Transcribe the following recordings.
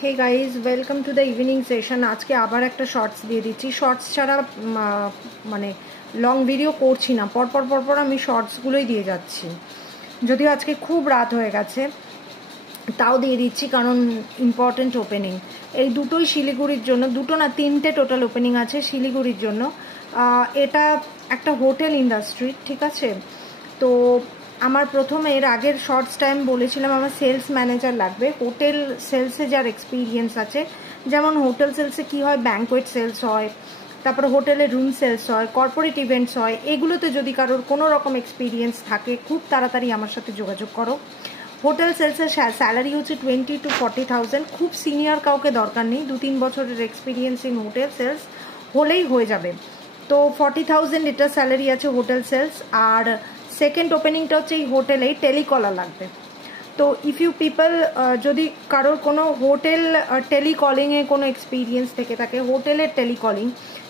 Hey guys welcome to the evening session. आज के आबार एक शर्ट्स दिए दीची। शर्ट्स छाड़ा माने लंग भिडियो करछि ना, परपर परपर आमी शर्ट्सगुलोई दिए जाচ্ছি। যদিও আজকে খুব রাত হয়ে গেছে তাও দিয়ে দিচ্ছি, কারণ ইম্পর্টেন্ট ওপেনিং এই দুটোই শিলিগুড়ির জন্য, দুটো না তিনটে টোটাল ওপেনিং আছে শিলিগুড়ির জন্য। এটা একটা হোটেল ইন্ডাস্ট্রি, ঠিক আছে। তো আমার প্রথমে এর আগের শর্টস টাইম বলেছিলাম আমার সেলস ম্যানেজার লাগবে, হোটেল সেলসে যার এক্সপিরিয়েন্স আছে। যেমন হোটেল সেলসে কি হয়, ব্যাঙ্কোয়েট সেলস হয়, তারপরে হোটেলে রুম সেলস হয়, কর্পোরেট ইভেন্টস হয়। এগুলোতে যদি কারোর কোনো রকম এক্সপিরিয়েন্স থাকে খুব তাড়াতাড়ি আমার সাথে যোগাযোগ করো। হোটেল সেলসের স্যালারি হচ্ছে 20 to 40,000। খুব সিনিয়র কাউকে দরকার নেই, 2-3 বছরের এক্সপিরিয়েন্স ইন হোটেল সেলস হলেই হয়ে যাবে। তো 40,000 এটা স্যালারি আছে হোটেল সেলস। আর সেকেন্ড ওপেনিংটা হচ্ছে এই হোটেলেই টেলিকলার লাগবে। তো ইফ ইউ পিপল যদি কারোর কোনো হোটেল টেলিকলিংয়ে কোনো এক্সপিরিয়েন্স থেকে থাকে, হোটেলের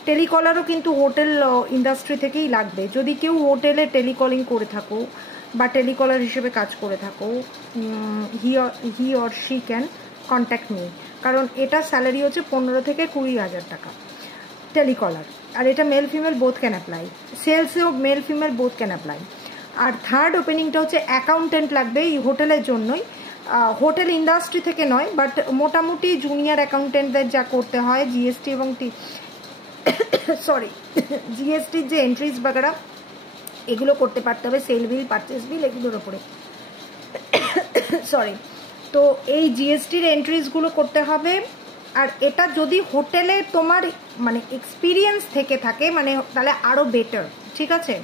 টেলিকলারও কিন্তু হোটেল ইন্ডাস্ট্রি থেকেই লাগবে। যদি কেউ হোটেলে টেলিকলিং করে থাকো বা টেলিকলার হিসেবে কাজ করে থাকো, he or she can contact me, কারণ এটা স্যালারি হচ্ছে 15 থেকে 20,000 টাকা টেলিকলার। আর এটা male female both can apply, সেলসেও male female both can apply. আর থার্ড ওপেনিংটা হচ্ছে অ্যাকাউন্টেন্ট লাগবে এই হোটেলের জন্যই, হোটেল ইন্ডাস্ট্রি থেকে নয়, বাট মোটামুটি জুনিয়র অ্যাকাউন্টেন্টদের যা করতে হয় জিএসটি এবং জিএসটির যে এন্ট্রিজ বাগেরা এগুলো করতে পারতে হবে, সেল বিল, পারচেস বিল, এগুলোর ওপরে। তো এই জিএসটির এন্ট্রিজগুলো করতে হবে। আর এটা যদি হোটেলে তোমার মানে এক্সপিরিয়েন্স থেকে থাকে মানে তাহলে আরও বেটার, ঠিক আছে।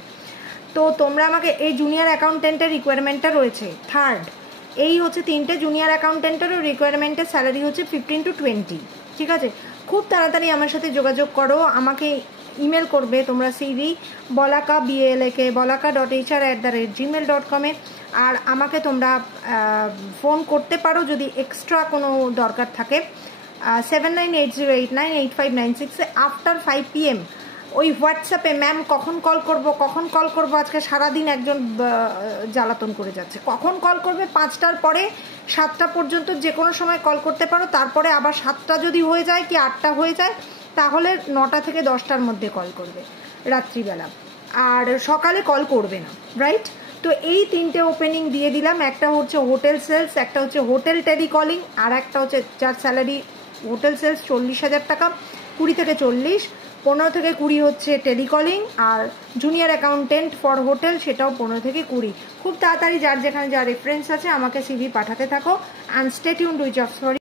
তো তোমরা আমাকে এই জুনিয়র অ্যাকাউন্টেন্টের রিকোয়ারমেন্টটা রয়েছে থার্ড, এই হচ্ছে তিনটে জুনিয়র অ্যাকাউন্টেন্টেরও রিকোয়ারমেন্টের স্যালারি হচ্ছে 15 to 20, ঠিক আছে। খুব তাড়াতাড়ি আমার সাথে যোগাযোগ করো, আমাকে ইমেল করবে তোমরা সিভি bolaka.hr@gmail.com আর আমাকে তোমরা ফোন করতে পারো যদি এক্সট্রা কোনো দরকার থাকে 7980898596 আফটার 5 PM ওই হোয়াটসঅ্যাপে ম্যাম কখন কল করব আজকে সারাদিন একজন জ্বালাতন করে যাচ্ছে, কখন কল করবে, 5টার পরে 7টা পর্যন্ত যে কোনো সময় কল করতে পারো। তারপরে আবার 7টা যদি হয়ে যায় কি 8টা হয়ে যায় তাহলে 9টা থেকে 10টার মধ্যে কল করবে রাত্রিবেলা, আর সকালে কল করবে না, রাইট। তো এই তিনটে ওপেনিং দিয়ে দিলাম, একটা হচ্ছে হোটেল সেলস, একটা হচ্ছে হোটেল টেলিকলিং, আর একটা হচ্ছে যার স্যালারি হোটেল সেলস 40,000 টাকা, 20 থেকে 40, 15 থেকে 20 হচ্ছে টেলিকলিং, আর জুনিয়র অ্যাকাউন্টেন্ট ফর হোটেল সেটাও 15 থেকে 20। খুব তাড়াতাড়ি যার যেখানে যা রেফারেন্স আছে আমাকে সিভি পাঠাতে থাকো। And stay tuned with jobs for